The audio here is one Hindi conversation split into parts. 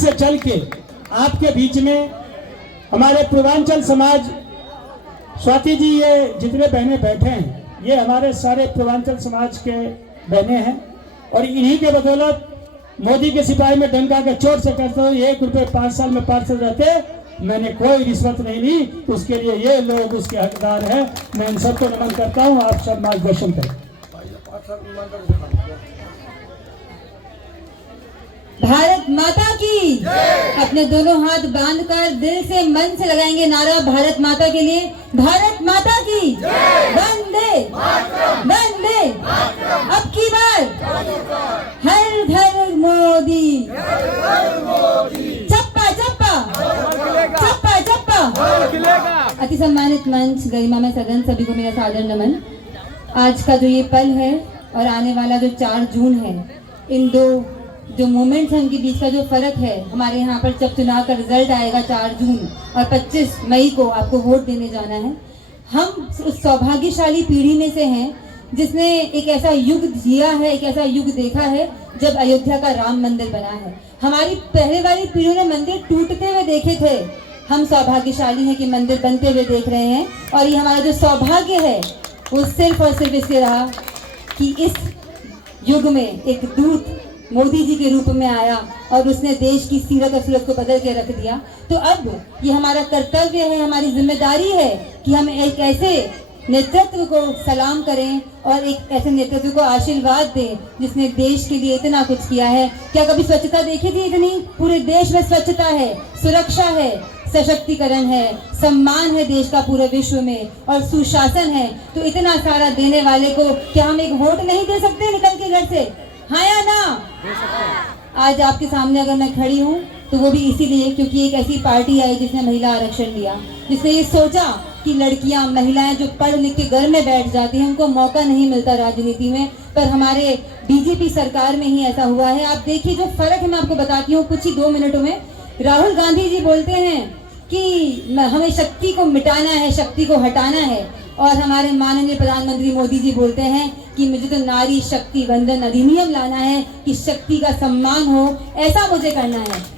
से चल के आपके बीच में हमारे पूर्वांचल समाज, स्वाति जी, ये जितने बहने बैठे हैं ये हमारे सारे पूर्वांचल समाज के बहने हैं और इन्हीं के बदौलत मोदी के सिपाही में डंका के चोट से कहते हो 1 रुपये 5 साल में पार्षद रहते, मैंने कोई रिश्वत नहीं ली, उसके लिए ये लोग उसके हकदार हैं। मैं इन सबको नमन करता हूँ। आप सब मार्गदर्शन करें। भारत माता की अपने दोनों हाथ बांधकर दिल से मन से लगाएंगे नारा भारत माता के लिए। भारत माता की वंदे वंदे। अब की बार हर घर मोदी, चप्पा चप्पा चप्पा चप्पा। अति सम्मानित मंच, गरिमा में सदन, सभी को मेरा सादर नमन। आज का जो ये पल है और आने वाला जो 4 जून है, इन दो जो मोमेंट्स हैं उनके बीच का जो फर्क है, हमारे यहाँ पर जब चुनाव का रिजल्ट आएगा 4 जून और 25 मई को आपको वोट देने जाना है। हम उस सौभाग्यशाली पीढ़ी में से हैं जिसने एक ऐसा युग जिया है, एक ऐसा युग देखा है जब अयोध्या का राम मंदिर बना है। हमारी पहले वाली पीढ़ी ने मंदिर टूटते हुए देखे थे। हम सौभाग्यशाली हैं कि मंदिर बनते हुए देख रहे हैं और ये हमारा जो सौभाग्य है वो सिर्फ और सिर्फ इसलिए रहा कि इस युग में एक दूत मोदी जी के रूप में आया और उसने देश की सीरत और सूरत को बदल के रख दिया। तो अब ये हमारा कर्तव्य है, हमारी जिम्मेदारी है कि हम एक ऐसे नेतृत्व को सलाम करें और एक ऐसे नेतृत्व को आशीर्वाद दें जिसने देश के लिए इतना कुछ किया है। क्या कभी स्वच्छता देखी थी इतनी? पूरे देश में स्वच्छता है, सुरक्षा है, सशक्तिकरण है, सम्मान है देश का पूरे विश्व में और सुशासन है। तो इतना सारा देने वाले को क्या हम एक वोट नहीं दे सकते निकल के घर से? हाँ या ना? आज आपके सामने अगर मैं खड़ी हूँ तो वो भी इसीलिए क्योंकि एक ऐसी पार्टी आई जिसने महिला आरक्षण दिया, जिसने ये सोचा कि लड़कियां, महिलाएं जो पढ़ लिख के घर में बैठ जाती हैं उनको मौका नहीं मिलता राजनीति में, पर हमारे बीजेपी सरकार में ही ऐसा हुआ है। आप देखिए जो फर्क है, मैं आपको बताती हूँ कुछ ही 2 मिनटों में। राहुल गांधी जी बोलते हैं कि हमें शक्ति को मिटाना है, शक्ति को हटाना है, और हमारे माननीय प्रधानमंत्री मोदी जी बोलते हैं कि मुझे तो नारी शक्ति वंदन अधिनियम लाना है कि शक्ति का सम्मान हो, ऐसा मुझे करना है।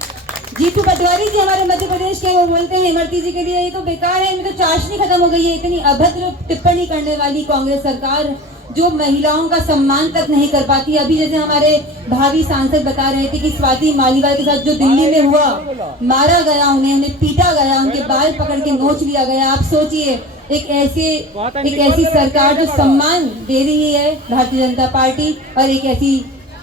जीतू पटवारी जी हमारे मध्य प्रदेश के, वो बोलते हैं इमरती जी के लिए ये तो बेकार है, इनमें तो चाशनी खत्म हो गई है। इतनी अभद्र टिप्पणी करने वाली कांग्रेस सरकार जो महिलाओं का सम्मान तक नहीं कर पाती। अभी जैसे हमारे भावी सांसद बता रहे थे कि स्वाति मालीवाल के साथ जो दिल्ली में हुआ, मारा गया, उन्हें पीटा गया, उनके बाल पकड़ के नोच लिया गया। आप सोचिए एक ऐसी सरकार जो सम्मान दे रही है भारतीय जनता पार्टी और एक ऐसी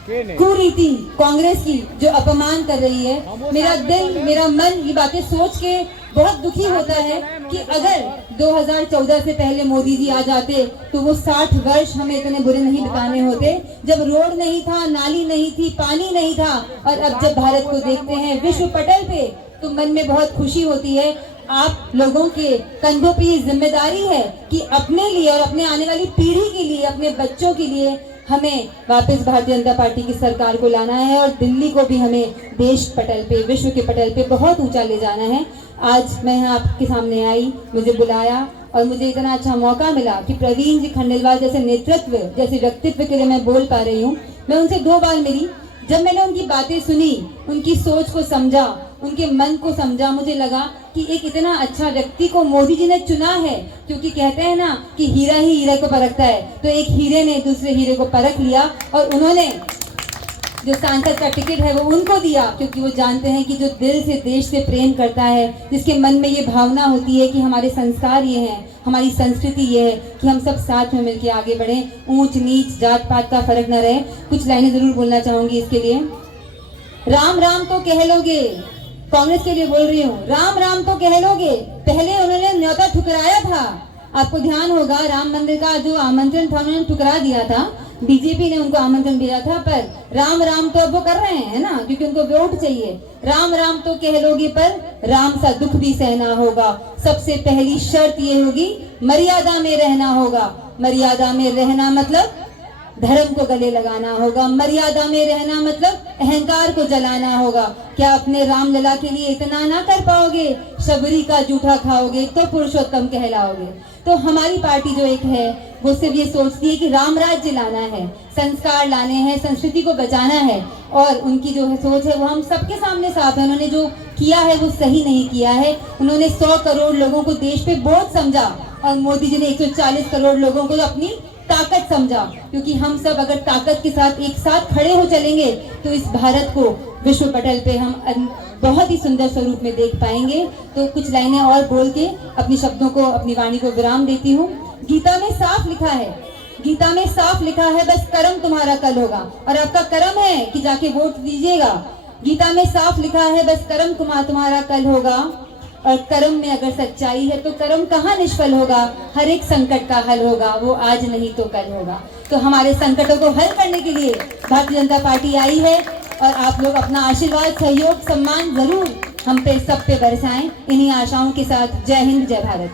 कुरीति कांग्रेस की जो अपमान कर रही है। मेरा दिल, मेरा मन ये बातें सोच के बहुत दुखी होता है कि अगर 2014 से पहले मोदी जी आ जाते तो वो 60 वर्ष हमें इतने बुरे नहीं बिताने होते, जब रोड नहीं था, नाली नहीं थी, पानी नहीं था। और अब जब भारत को देखते हैं विश्व पटल पे तो मन में बहुत खुशी होती है। आप लोगों के कंधों पे ये जिम्मेदारी है कि अपने लिए और अपने आने वाली पीढ़ी के लिए, अपने बच्चों के लिए हमें वापस भारतीय जनता पार्टी की सरकार को लाना है और दिल्ली को भी हमें देश पटल पे, विश्व के पटल पे बहुत ऊंचा ले जाना है। आज मैं यहाँ आपके सामने आई, मुझे बुलाया और मुझे इतना अच्छा मौका मिला कि प्रवीण जी खंडेलवाल जैसे नेतृत्व, जैसे व्यक्तित्व के लिए मैं बोल पा रही हूँ। मैं उनसे 2 बार मिली। जब मैंने उनकी बातें सुनी, उनकी सोच को समझा, उनके मन को समझा, मुझे लगा कि एक इतना अच्छा व्यक्ति को मोदी जी ने चुना है। क्योंकि कहते हैं ना कि हीरा ही हीरे को परखता है, तो एक हीरे ने दूसरे हीरे को परख लिया और उन्होंने जो सांसद का टिकट है वो उनको दिया, क्योंकि वो जानते हैं कि जो दिल से देश से प्रेम करता है, जिसके मन में ये भावना होती है कि हमारे संस्कार ये हैं, हमारी संस्कृति ये है कि हम सब साथ में मिलकर आगे बढ़ें, ऊंच नीच जात पात का फर्क न रहे। कुछ लाइनें जरूर बोलना चाहूंगी इसके लिए। राम राम तो कह लोगे, कांग्रेस के लिए बोल रही हूँ, राम राम तो कह लोगे, पहले उन्होंने न्योता ठुकराया था। आपको ध्यान होगा राम मंदिर का जो आमंत्रण था उन्होंने ठुकरा दिया था, बीजेपी ने उनको आमंत्रण दिया था, पर राम राम तो अब वो कर रहे हैं ना, क्योंकि उनको वोट चाहिए। राम राम तो कह लोगे पर राम सा दुख भी सहना होगा। सबसे पहली शर्त ये होगी मर्यादा में रहना होगा। मर्यादा में रहना मतलब धर्म को गले लगाना होगा, मर्यादा में रहना मतलब अहंकार को जलाना होगा। क्या अपने रामलला के लिए इतना ना कर पाओगे? शबरी का जूठा खाओगे तो पुरुषोत्तम कहलाओगे। तो हमारी पार्टी जो एक है वो सिर्फ ये सोचती है कि राम राज्य लाना है, संस्कार लाने हैं, संस्कृति को बचाना है, और उनकी जो है सोच है वो हम सबके सामने साफ है। उन्होंने जो किया है वो सही नहीं किया है। उन्होंने 100 करोड़ लोगों को देश पे बोझ समझा और मोदी जी ने 140 करोड़ लोगों को अपनी ताकत समझा। क्योंकि हम सब अगर ताकत के साथ एक साथ खड़े हो चलेंगे तो इस भारत को विश्व पटल पे हम बहुत ही सुंदर स्वरूप में देख पाएंगे। तो कुछ लाइनें और बोल के अपनी शब्दों को, अपनी वाणी को विराम देती हूँ। गीता में साफ लिखा है, गीता में साफ लिखा है, बस कर्म तुम्हारा कल होगा, और आपका कर्म है कि जाके वोट दीजिएगा। गीता में साफ लिखा है, बस कर्म तुम्हारा कल होगा, और कर्म में अगर सच्चाई है तो कर्म कहाँ निष्फल होगा। हर एक संकट का हल होगा, वो आज नहीं तो कल होगा। तो हमारे संकटों को हल करने के लिए भारतीय जनता पार्टी आई है, और आप लोग अपना आशीर्वाद, सहयोग, सम्मान जरूर हम पे सब पे बरसाएं। इन्हीं आशाओं के साथ जय हिंद, जय भारत।